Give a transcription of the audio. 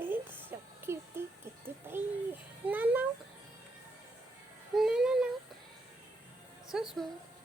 It's so cutie, cutie pie. No, no. No, no, no. So small.